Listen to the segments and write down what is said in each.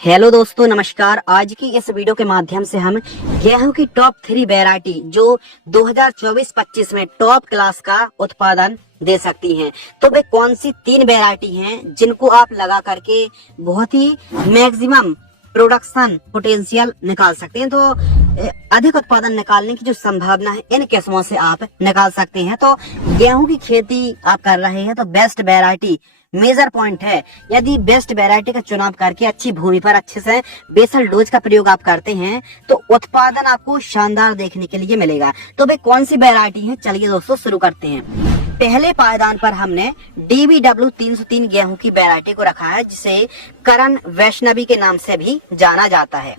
Hello दोस्तों, नमस्कार। आज की इस वीडियो के माध्यम से हम गेहूं की टॉप 3 वैरायटी जो 2024-25 में टॉप क्लास का उत्पादन दे सकती हैं, तो वे कौन सी 3 वैरायटी हैं जिनको आप लगा करके बहुत ही मैक्सिमम प्रोडक्शन पोटेंशियल निकाल सकते हैं। तो अधिक उत्पादन निकालने की जो संभावना है इन किस्मों से आप निकाल सकते हैं। तो गेहूं की खेती आप कर रहे हैं तो बेस्ट वैरायटी मेजर पॉइंट है। यदि बेस्ट वैरायटी का चुनाव करके अच्छी भूमि पर अच्छे से बेसल डोज का प्रयोग आप करते हैं तो उत्पादन आपको शानदार देखने के लिए मिलेगा। तो वे कौन सी वैरायटी है, चलिए दोस्तों शुरू करते हैं। पहले पायदान पर हमने DBW 303 गेहूं की वैरायटी को रखा है, जिसे करण वैष्णवी के नाम से भी जाना जाता है।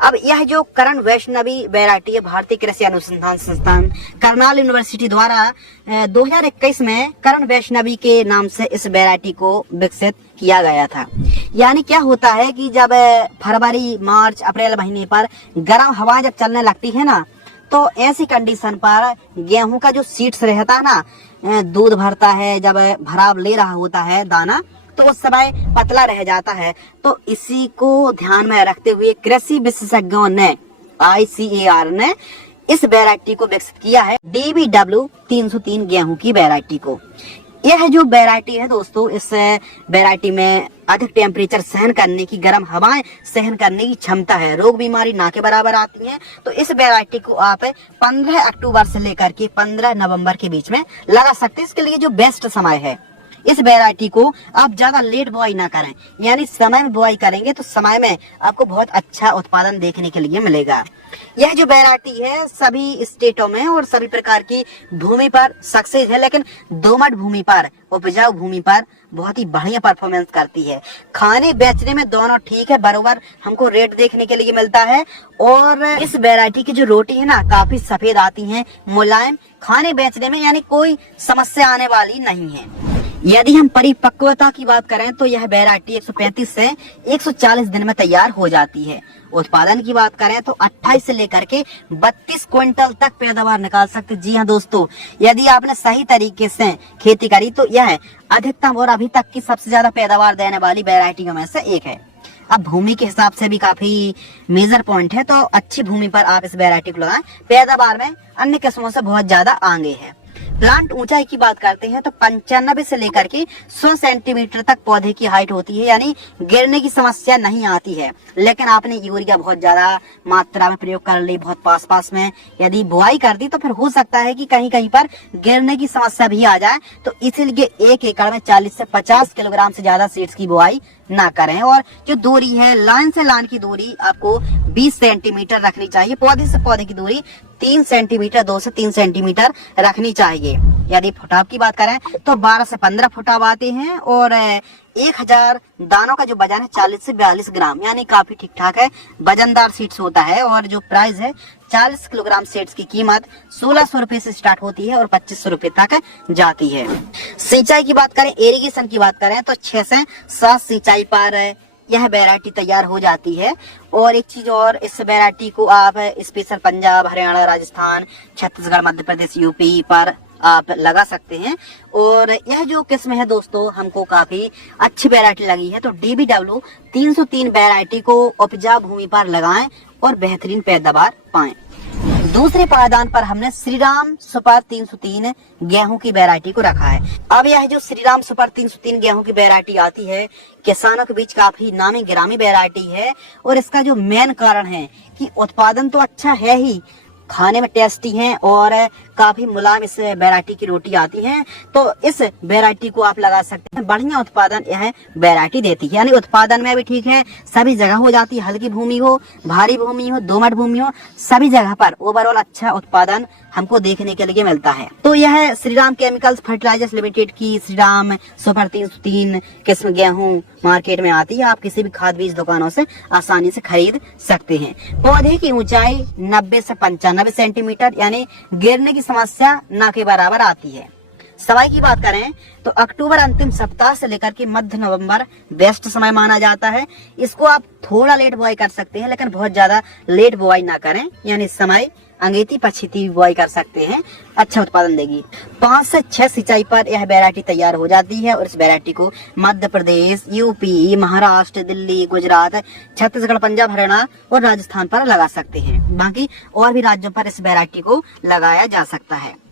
अब यह जो करण वैष्णवी वैरायटी है, भारतीय कृषि अनुसंधान संस्थान करनाल यूनिवर्सिटी द्वारा 2021 में करण वैष्णवी के नाम से इस वैरायटी को विकसित किया गया था। यानी क्या होता है कि जब फरवरी, मार्च, अप्रैल महीने पर गर्म हवाएं जब चलने लगती है ना, तो ऐसी कंडीशन पर गेहूं का जो सीड्स रहता है ना, दूध भरता है, जब भराव ले रहा होता है दाना, तो उस समय पतला रह जाता है। तो इसी को ध्यान में रखते हुए कृषि विशेषज्ञों ने ICAR ने इस वैरायटी को विकसित किया है, DBW 303 गेहूं की वैरायटी को। यह जो वैरायटी है दोस्तों, इस वैरायटी में अधिक टेम्परेचर सहन करने की, गर्म हवाएं सहन करने की क्षमता है, रोग बीमारी ना के बराबर आती है। तो इस वैरायटी को आप 15 अक्टूबर से लेकर के 15 नवंबर के बीच में लगा सकते हैं। इसके लिए जो बेस्ट समय है, इस वैरायटी को आप ज्यादा लेट बुआई ना करें, यानी समय में बुआई करेंगे तो समय में आपको बहुत अच्छा उत्पादन देखने के लिए मिलेगा। यह जो वैरायटी है सभी स्टेटों में और सभी प्रकार की भूमि पर सक्सेस है, लेकिन दोमट भूमि पर, उपजाऊ भूमि पर बहुत ही बढ़िया परफॉर्मेंस करती है। खाने बेचने में दोनों ठीक है, बराबर हमको रेट देखने के लिए मिलता है। और इस वैरायटी की जो रोटी है ना, काफी सफेद आती है, मुलायम, खाने बेचने में यानी कोई समस्या आने वाली नहीं है। यदि हम परिपक्वता की बात करें तो यह वैरायटी 135 से 140 दिन में तैयार हो जाती है। उत्पादन की बात करें तो 28 से लेकर के 32 क्विंटल तक पैदावार निकाल सकते। जी हाँ दोस्तों, यदि आपने सही तरीके से खेती करी तो यह अधिकतम और अभी तक की सबसे ज्यादा पैदावार देने वाली वैरायटियों में से एक है। अब भूमि के हिसाब से भी काफी मेजर पॉइंट है, तो अच्छी भूमि पर आप इस वैरायटी को लगाएं। पैदावार में अन्य किस्मों से बहुत ज्यादा आगे है। प्लांट ऊंचाई की बात करते हैं तो 95 से लेकर के 100 सेंटीमीटर तक पौधे की हाइट होती है, यानी गिरने की समस्या नहीं आती है। लेकिन आपने यूरिया बहुत ज्यादा मात्रा में प्रयोग कर ली, बहुत पास पास में यदि बुआई कर दी, तो फिर हो सकता है कि कहीं कहीं पर गिरने की समस्या भी आ जाए। तो इसीलिए 1 एकड़ में 40 से 50 किलोग्राम से ज्यादा सीड्स की बुआई ना करें। और जो दूरी है, लाइन से लाइन की दूरी आपको 20 सेंटीमीटर रखनी चाहिए। पौधे से पौधे की दूरी 3 सेंटीमीटर, 2 से 3 सेंटीमीटर रखनी चाहिए। यदि फुटाव की बात करें तो 12 से 15 फुटाव आते हैं। और 1000 दानों का जो वजन है 40 से 42 ग्राम, यानी काफी ठीक ठाक है, वजनदार सीड्स होता है। और जो प्राइस है 40 किलोग्राम सीड्स की कीमत 1600 रुपए से स्टार्ट होती है और 2500 रुपए तक जाती है। सिंचाई की बात करें, इरिगेशन की बात करें तो 6 से 7 सिंचाई पर यह वैरायटी तैयार हो जाती है। और एक चीज और, इस वैरायटी को आप स्पेशल पंजाब, हरियाणा, राजस्थान, छत्तीसगढ़, मध्य प्रदेश, यूपी पर आप लगा सकते हैं। और यह जो किस्म है दोस्तों, हमको काफी अच्छी वैरायटी लगी है। तो DBW 303 वैरायटी को उपजाऊ भूमि पर लगाएं और बेहतरीन पैदावार पाएं। दूसरे पायदान पर हमने श्रीराम सुपर 303 गेहूं की वैरायटी को रखा है। अब यह जो श्रीराम सुपर 303 गेहूं की वैरायटी आती है, किसानों के बीच काफी नामी गिरामी वैरायटी है। और इसका जो मेन कारण है कि उत्पादन तो अच्छा है ही, खाने में टेस्टी है और काफी मुलायम इस वैरायटी की रोटी आती है। तो इस वैरायटी को आप लगा सकते हैं, बढ़िया उत्पादन यह वैरायटी देती है। यानी उत्पादन में भी ठीक है, सभी जगह हो जाती है, हल्की भूमि हो, भारी भूमि हो, दोमट भूमि हो, सभी जगह पर ओवरऑल अच्छा उत्पादन हमको देखने के लिए मिलता है। तो यह श्रीराम केमिकल्स फर्टिलाइजर्स लिमिटेड की श्रीराम सुपर 303 किस्म गेहूं मार्केट में आती है। आप किसी भी खाद बीज दुकानों से आसानी से खरीद सकते हैं। पौधे की ऊंचाई 90 से 95 सेंटीमीटर, यानी गिरने की समस्या ना के बराबर आती है। समय की बात करें तो अक्टूबर अंतिम सप्ताह से लेकर के मध्य नवंबर बेस्ट समय माना जाता है। इसको आप थोड़ा लेट बुआई कर सकते हैं, लेकिन बहुत ज्यादा लेट बुआई ना करें, यानी समय अंगेती पछेती भी बुआई कर सकते हैं, अच्छा उत्पादन देगी। 5 से 6 सिंचाई पर यह वैरायटी तैयार हो जाती है और इस वैरायटी को मध्य प्रदेश, यूपी, महाराष्ट्र, दिल्ली, गुजरात, छत्तीसगढ़, पंजाब, हरियाणा और राजस्थान पर लगा सकते हैं। बाकी और भी राज्यों पर इस वैरायटी को लगाया जा सकता है।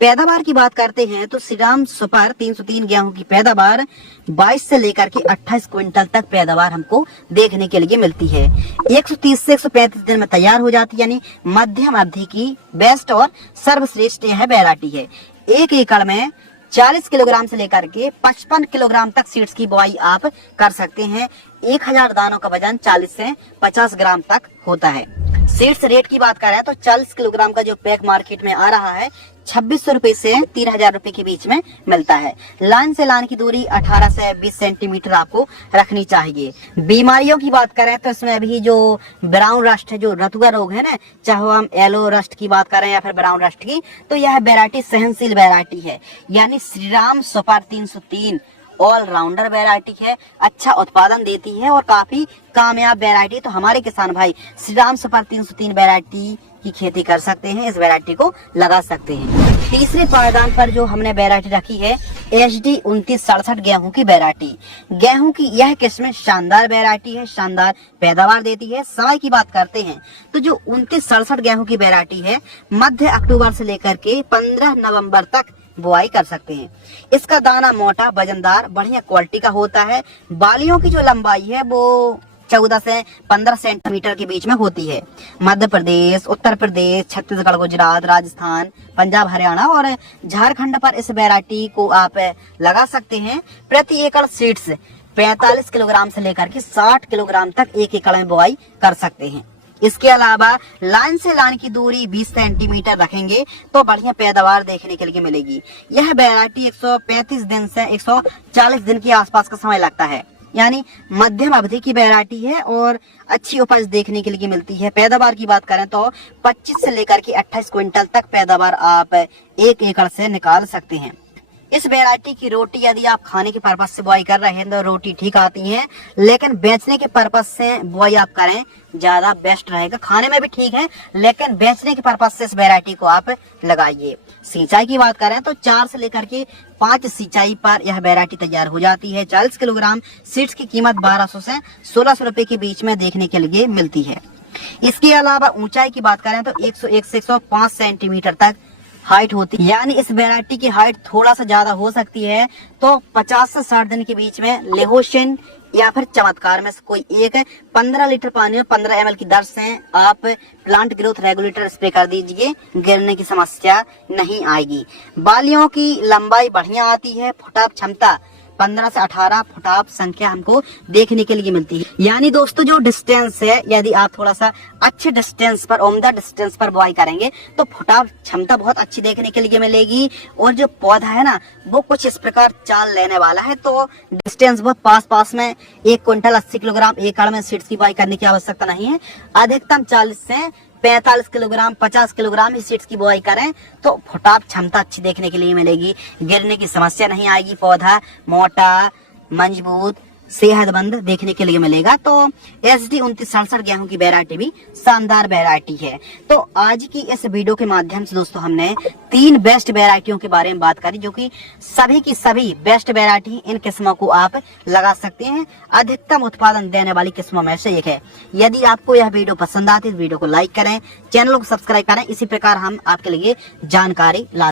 पैदावार की बात करते हैं तो श्रीराम सुपर 303 गेहूं की पैदावार 22 से लेकर के 28 क्विंटल तक पैदावार हमको देखने के लिए मिलती है। 130 से 135 दिन में तैयार हो जाती है, यानी मध्यम अवधि की बेस्ट और सर्वश्रेष्ठ यह वैरायटी है। 1 एकड़ में 40 किलोग्राम से लेकर के 55 किलोग्राम तक सीड्स की बुआई आप कर सकते हैं। 1000 दानों का वजन 40 से 50 ग्राम तक होता है। सीड्स रेट की बात करें तो 40 किलोग्राम का जो पैक मार्केट में आ रहा है 2600 रुपए से 3000 रुपए के बीच में मिलता है। लाइन से लाइन की दूरी 18 से 20 सेंटीमीटर आपको रखनी चाहिए। बीमारियों की बात करें तो इसमें अभी जो ब्राउन रस्ट है, जो रतुआ रोग है ना, चाहे हम येलो रस्ट की बात करें या फिर ब्राउन रस्ट की, तो यह वैरायटी सहनशील वैरायटी है। यानी श्रीराम सुपर 303 ऑलराउंडर वैरायटी है, अच्छा उत्पादन देती है और काफी कामयाब वैरायटी। तो हमारे किसान भाई श्रीराम सुपर 303 वैरायटी की खेती कर सकते हैं, इस वैरायटी को लगा सकते हैं। तीसरे पायदान पर जो हमने वैरायटी रखी है HD 2967 गेहूं की वैरायटी। गेहूं की यह किस्म शानदार वैरायटी है, शानदार पैदावार देती है। समय की बात करते हैं तो जो 2967 गेहूं की वैरायटी है मध्य अक्टूबर से लेकर के 15 नवंबर तक बुआई कर सकते हैं। इसका दाना मोटा, वजनदार, बढ़िया क्वालिटी का होता है। बालियों की जो लंबाई है वो 14 से 15 सेंटीमीटर के बीच में होती है। मध्य प्रदेश, उत्तर प्रदेश, छत्तीसगढ़, गुजरात, राजस्थान, पंजाब, हरियाणा और झारखंड पर इस वैरायटी को आप लगा सकते हैं। प्रति एकड़ सीड्स 45 किलोग्राम से लेकर के 60 किलोग्राम तक 1 एकड़ में बुआई कर सकते हैं। इसके अलावा लाइन से लाइन की दूरी 20 सेंटीमीटर रखेंगे तो बढ़िया पैदावार देखने के लिए मिलेगी। यह वैरायटी 135 दिन से 140 दिन के आसपास का समय लगता है, यानी मध्यम अवधि की वैरायटी है और अच्छी उपज देखने के लिए मिलती है। पैदावार की बात करें तो 25 से लेकर के 28 क्विंटल तक पैदावार आप 1 एकड़ से निकाल सकते हैं। इस वैरायटी की रोटी यदि आप खाने के पर्पज से बुआई कर रहे हैं तो रोटी ठीक आती है, लेकिन बेचने के पर्पज से बुआई आप करें ज्यादा बेस्ट रहेगा। खाने में भी ठीक है, लेकिन बेचने के पर्पज से इस वैरायटी को आप लगाइए। सिंचाई की बात करें तो 4 से लेकर के 5 सिंचाई पर यह वैरायटी तैयार हो जाती है। 40 किलोग्राम सीड्स की कीमत 1200 से 1600 रुपए के बीच में देखने के लिए मिलती है। इसके अलावा ऊंचाई की बात करें तो 101 से 105 सेंटीमीटर तक हाइट होती है, यानी इस वैरायटी की हाइट थोड़ा सा ज्यादा हो सकती है। तो 50 से 60 दिन के बीच में लेहोशिन या फिर चमत्कार में से कोई एक 15 लीटर पानी में 15 ml की दर से आप प्लांट ग्रोथ रेगुलेटर स्प्रे कर दीजिए, गिरने की समस्या नहीं आएगी। बालियों की लंबाई बढ़िया आती है। फुटाव क्षमता 15 से 18 फुटाव संख्या हमको देखने के लिए मिलती है। यानी दोस्तों जो डिस्टेंस है, यदि आप थोड़ा सा अच्छे डिस्टेंस पर, उम्दा डिस्टेंस पर बुआई करेंगे तो फुटाव क्षमता बहुत अच्छी देखने के लिए मिलेगी। और जो पौधा है ना वो कुछ इस प्रकार चाल लेने वाला है। तो डिस्टेंस बहुत पास में 1 क्विंटल 80 किलोग्राम एकड़ में सीड्स की बुआई करने की आवश्यकता नहीं है। अधिकतम 40 से 45 किलोग्राम 50 किलोग्राम ही सीड्स की बुआई करें तो फुटाव क्षमता अच्छी देखने के लिए मिलेगी, गिरने की समस्या नहीं आएगी, पौधा मोटा, मजबूत, सेहतमंद देखने के लिए मिलेगा। तो SD 2967 गेहूं की वैरायटी भी शानदार वैरायटी है। तो आज की इस वीडियो के माध्यम से दोस्तों हमने 3 बेस्ट वैरायटियों के बारे में बात करी, जो कि सभी की सभी बेस्ट वैरायटी। इन किस्मों को आप लगा सकते हैं, अधिकतम उत्पादन देने वाली किस्मों में से एक है। यदि आपको यह वीडियो पसंद आती है तो वीडियो को लाइक करें, चैनल को सब्सक्राइब करें। इसी प्रकार हम आपके लिए जानकारी ला